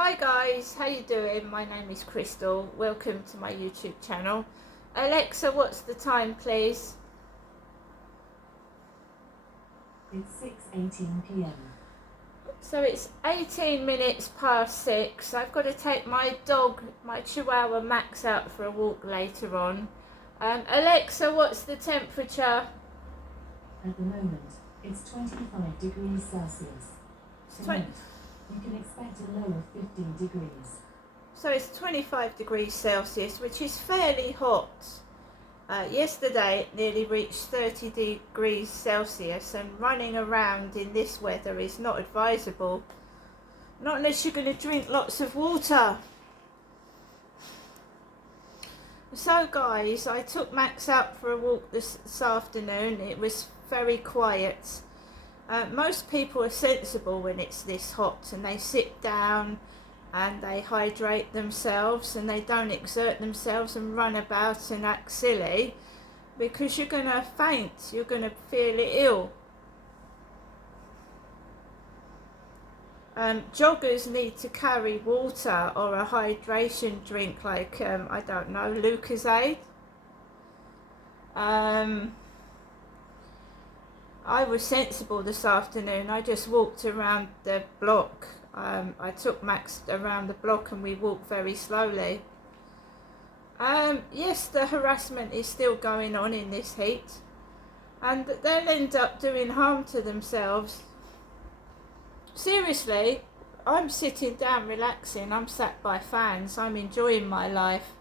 Hi guys, how you doing? My name is Crystal. Welcome to my YouTube channel. Alexa, what's the time please? It's 6:18 p.m. So it's 18 minutes past 6. I've got to take my dog, my Chihuahua Max, out for a walk later on. Alexa, what's the temperature? At the moment, it's 25 degrees Celsius. Tonight, you can expect a low of 15 degrees. So it's 25 degrees Celsius, which is fairly hot. Yesterday it nearly reached 30 degrees Celsius, and running around in this weather is not advisable. Not unless you're going to drink lots of water. So guys, I took Max out for a walk this afternoon. It was very quiet. Most people are sensible when it's this hot, and they sit down and they hydrate themselves and they don't exert themselves and run about and act silly, because you're going to faint, you're going to feel ill. Joggers need to carry water or a hydration drink like, I don't know, Lucozade. I was sensible this afternoon. I just walked around the block. I took Max around the block and we walked very slowly. Yes, the harassment is still going on in this heat, and they'll end up doing harm to themselves. Seriously, I'm sitting down relaxing. I'm sat by fans. I'm enjoying my life.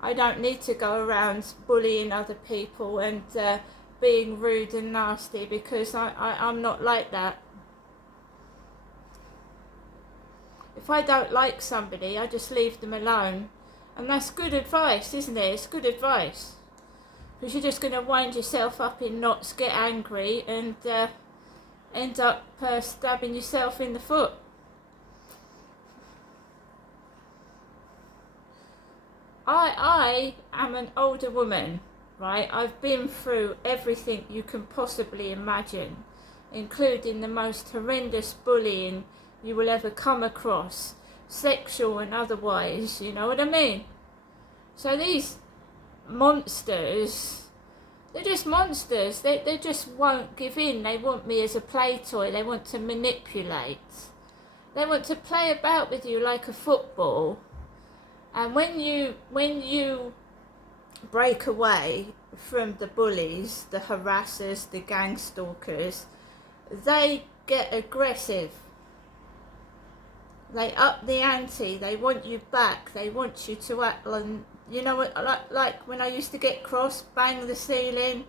I don't need to go around bullying other people and being rude and nasty, because I'm not like that. If I don't like somebody, I just leave them alone. And that's good advice, isn't it? It's good advice. Because you're just going to wind yourself up in knots, get angry, and end up stabbing yourself in the foot. I am an older woman, right? I've been through everything you can possibly imagine, including the most horrendous bullying you will ever come across, sexual and otherwise, you know what I mean? So these monsters, they're just monsters. They just won't give in. They want me as a play toy. They want to manipulate. They want to play about with you like a football. And when you break away from the bullies, the harassers, the gang stalkers, they get aggressive. They up the ante. They want you back. They want you to act like, you know what, like when I used to get cross, bang the ceiling,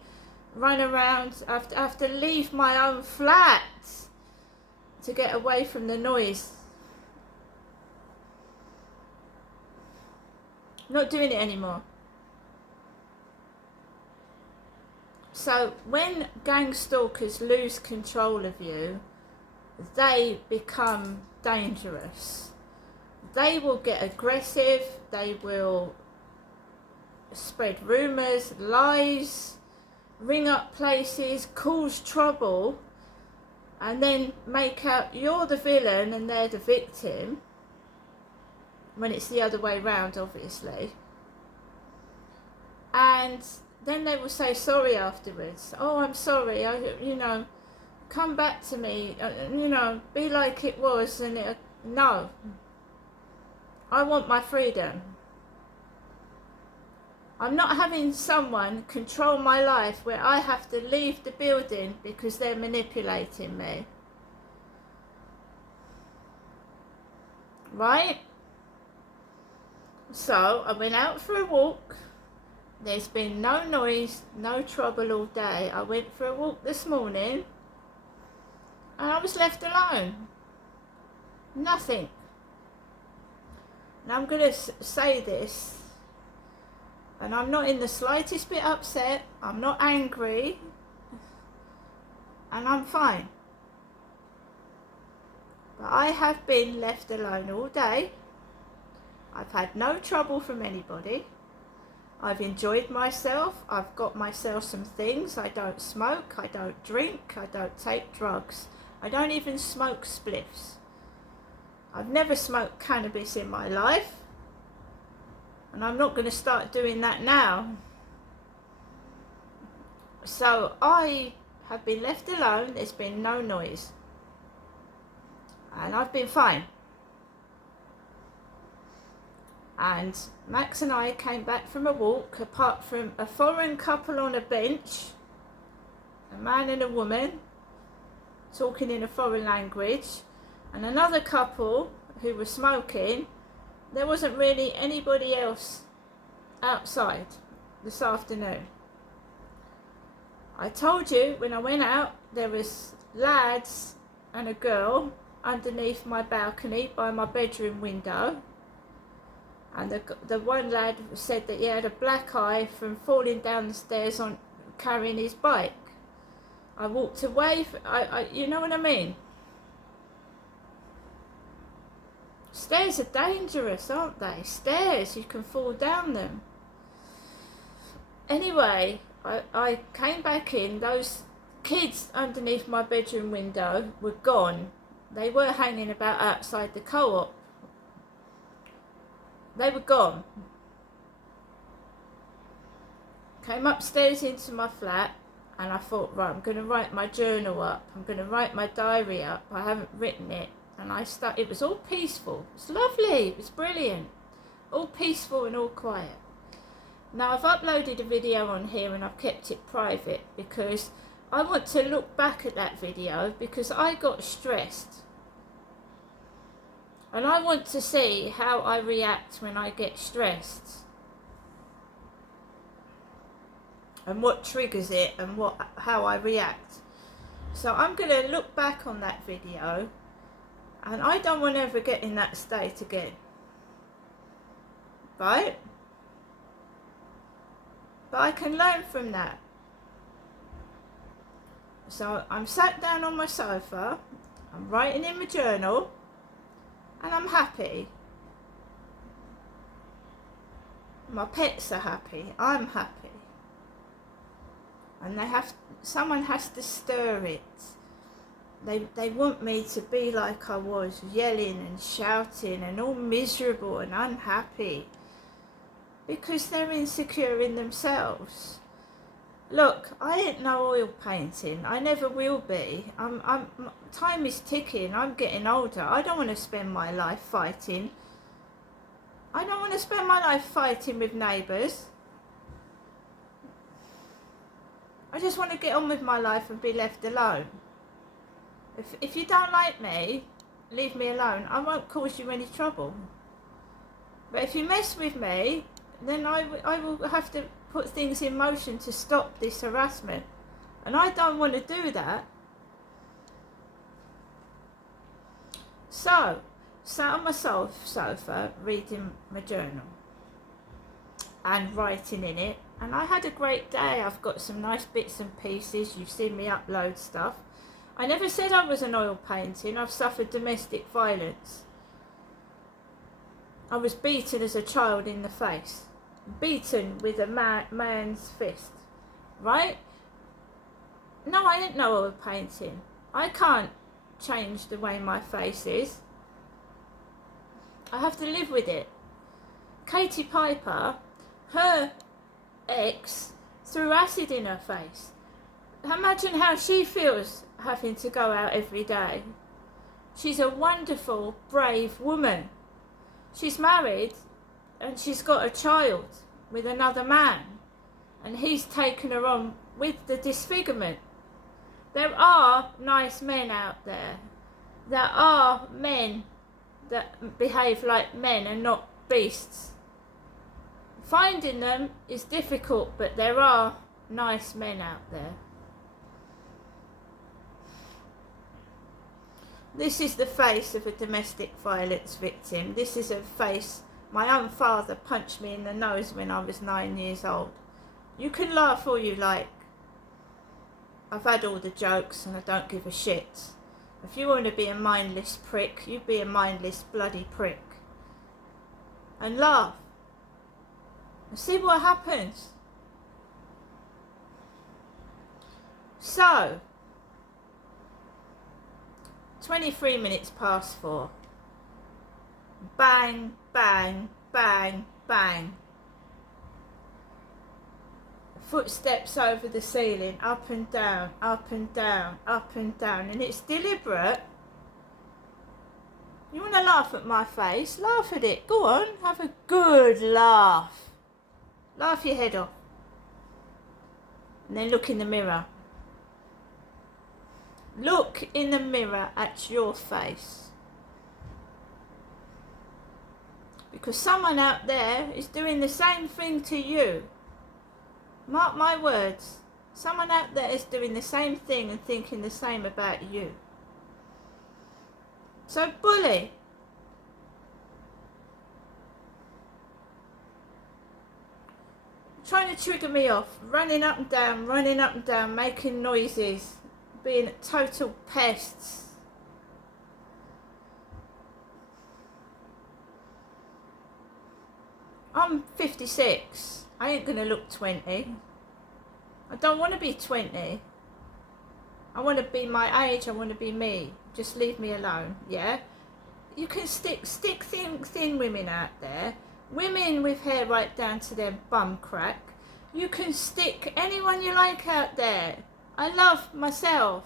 run around. I have to leave my own flat to get away from the noise. Not doing it anymore. So when gang stalkers lose control of you, they become dangerous. They will get aggressive. They will spread rumours, lies, ring up places, cause trouble, and then make out you're the villain and they're the victim, when it's the other way round, obviously. And then they will say sorry afterwards. Oh, I'm sorry, come back to me, be like it was. And no, I want my freedom. I'm not having someone control my life where I have to leave the building because they're manipulating me. Right? So I went out for a walk. There's been no noise, no trouble all day. I went for a walk this morning and I was left alone. Nothing. Now I'm going to say this, and I'm not in the slightest bit upset. I'm not angry. And I'm fine. But I have been left alone all day. I've had no trouble from anybody. I've enjoyed myself. I've got myself some things. I don't smoke. I don't drink. I don't take drugs. I don't even smoke spliffs. I've never smoked cannabis in my life, and I'm not going to start doing that now. So I have been left alone, there's been no noise, and I've been fine. And Max and I came back from a walk, apart from a foreign couple on a bench, a man and a woman talking in a foreign language, and another couple who were smoking. There wasn't really anybody else outside this afternoon. I told you when I went out there was lads and a girl underneath my balcony by my bedroom window, and the one lad said that he had a black eye from falling down the stairs on carrying his bike. I walked away, you know what I mean? Stairs are dangerous, aren't they? Stairs, you can fall down them. Anyway, I came back in. Those kids underneath my bedroom window were gone. They were hanging about outside the co-op. They were gone. Came upstairs into my flat, and I thought, right, I'm going to write my journal up. I'm going to write my diary up. I haven't written it. And it was all peaceful. It was lovely. It was brilliant. All peaceful and all quiet. Now I've uploaded a video on here and I've kept it private because I want to look back at that video because I got stressed. And I want to see how I react when I get stressed. And what triggers it and how I react. So I'm going to look back on that video, and I don't want to ever get in that state again. Right? But I can learn from that. So I'm sat down on my sofa, I'm writing in my journal, and I'm happy. My pets are happy, I'm happy. And someone has to stir it. They want me to be like I was, yelling and shouting and all miserable and unhappy. Because they're insecure in themselves. Look, I ain't no oil painting. I never will be. Time is ticking. I'm getting older. I don't want to spend my life fighting. I don't want to spend my life fighting with neighbours. I just want to get on with my life and be left alone. If you don't like me, leave me alone. I won't cause you any trouble. But if you mess with me, then I will have to put things in motion to stop this harassment. And I don't want to do that. So, sat on my sofa, reading my journal and writing in it. And I had a great day. I've got some nice bits and pieces. You've seen me upload stuff. I never said I was an oil painting. I've suffered domestic violence. I was beaten as a child in the face. Beaten with a man's fist. Right? No, I ain't no oil painting. I can't change the way my face is. I have to live with it. Katie Piper, her ex threw acid in her face. Imagine how she feels having to go out every day. She's a wonderful, brave woman. She's married and she's got a child with another man, and he's taken her on with the disfigurement. There are nice men out there. There are men that behave like men and not beasts. Finding them is difficult, but there are nice men out there. This is the face of a domestic violence victim. This is a face. My own father punched me in the nose when I was 9 years old. You can laugh all you like. I've had all the jokes and I don't give a shit. If you want to be a mindless prick, you be a mindless bloody prick. And laugh. And see what happens. So, 23 minutes past 4. Bang, bang, bang, bang. Footsteps over the ceiling, up and down, up and down, up and down, and it's deliberate. You want to laugh at my face? Laugh at it. Go on, have a good laugh. Laugh your head off. And then look in the mirror. Look in the mirror at your face. Because someone out there is doing the same thing to you. Mark my words. Someone out there is doing the same thing and thinking the same about you. So bully. Trying to trigger me off. Running up and down, making noises. Being total pests. I'm 56. I ain't gonna look 20. I don't want to be 20. I want to be my age. I want to be me. Just leave me alone, yeah? You can stick thin women out there. Women with hair right down to their bum crack. You can stick anyone you like out there. I love myself.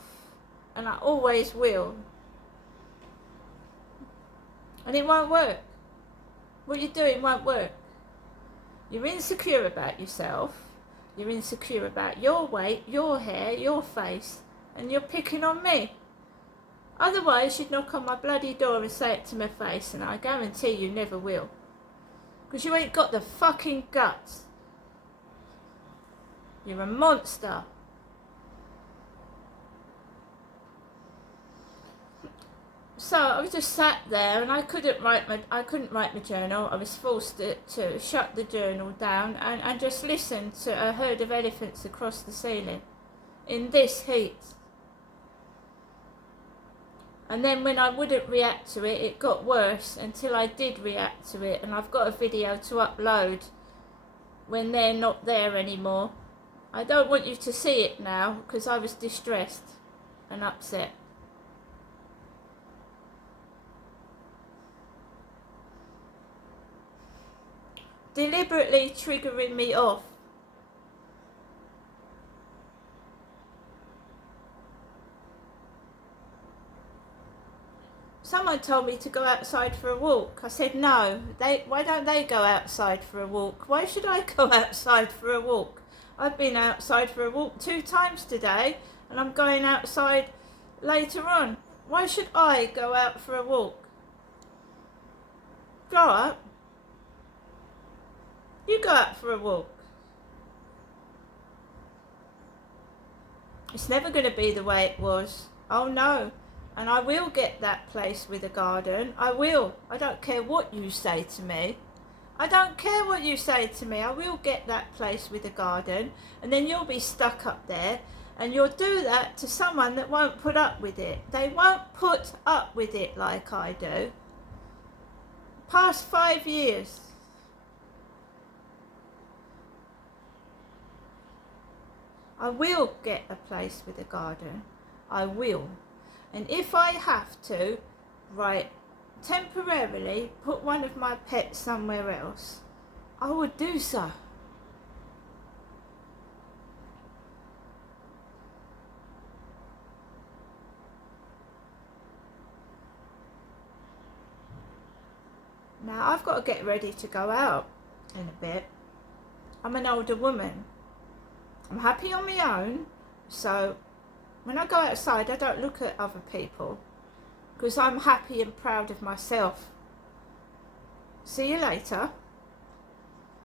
And I always will. And it won't work. What you're doing won't work. You're insecure about yourself. You're insecure about your weight, your hair, your face. And you're picking on me. Otherwise, you'd knock on my bloody door and say it to my face. And I guarantee you never will. Because you ain't got the fucking guts. You're a monster. So I was just sat there and I couldn't write my journal. I was forced to shut the journal down and just listen to a herd of elephants across the ceiling in this heat. And then when I wouldn't react to it, it got worse until I did react to it. And I've got a video to upload when they're not there anymore. I don't want you to see it now because I was distressed and upset. Deliberately triggering me off. Someone told me to go outside for a walk. I said no. Why don't they go outside for a walk? Why should I go outside for a walk? I've been outside for a walk 2 times today and I'm going outside later on. Why should I go out for a walk? Grow up. You go out for a walk. It's never going to be the way it was. Oh no. And I will get that place with a garden. I will. I don't care what you say to me. I don't care what you say to me. I will get that place with a garden. And then you'll be stuck up there. And you'll do that to someone that won't put up with it. They won't put up with it like I do. Past 5 years. I will get a place with a garden. I will. And if I have to, right, temporarily put one of my pets somewhere else, I would do so. Now I've got to get ready to go out in a bit. I'm an older woman. I'm happy on my own, so when I go outside I don't look at other people because I'm happy and proud of myself. See you later.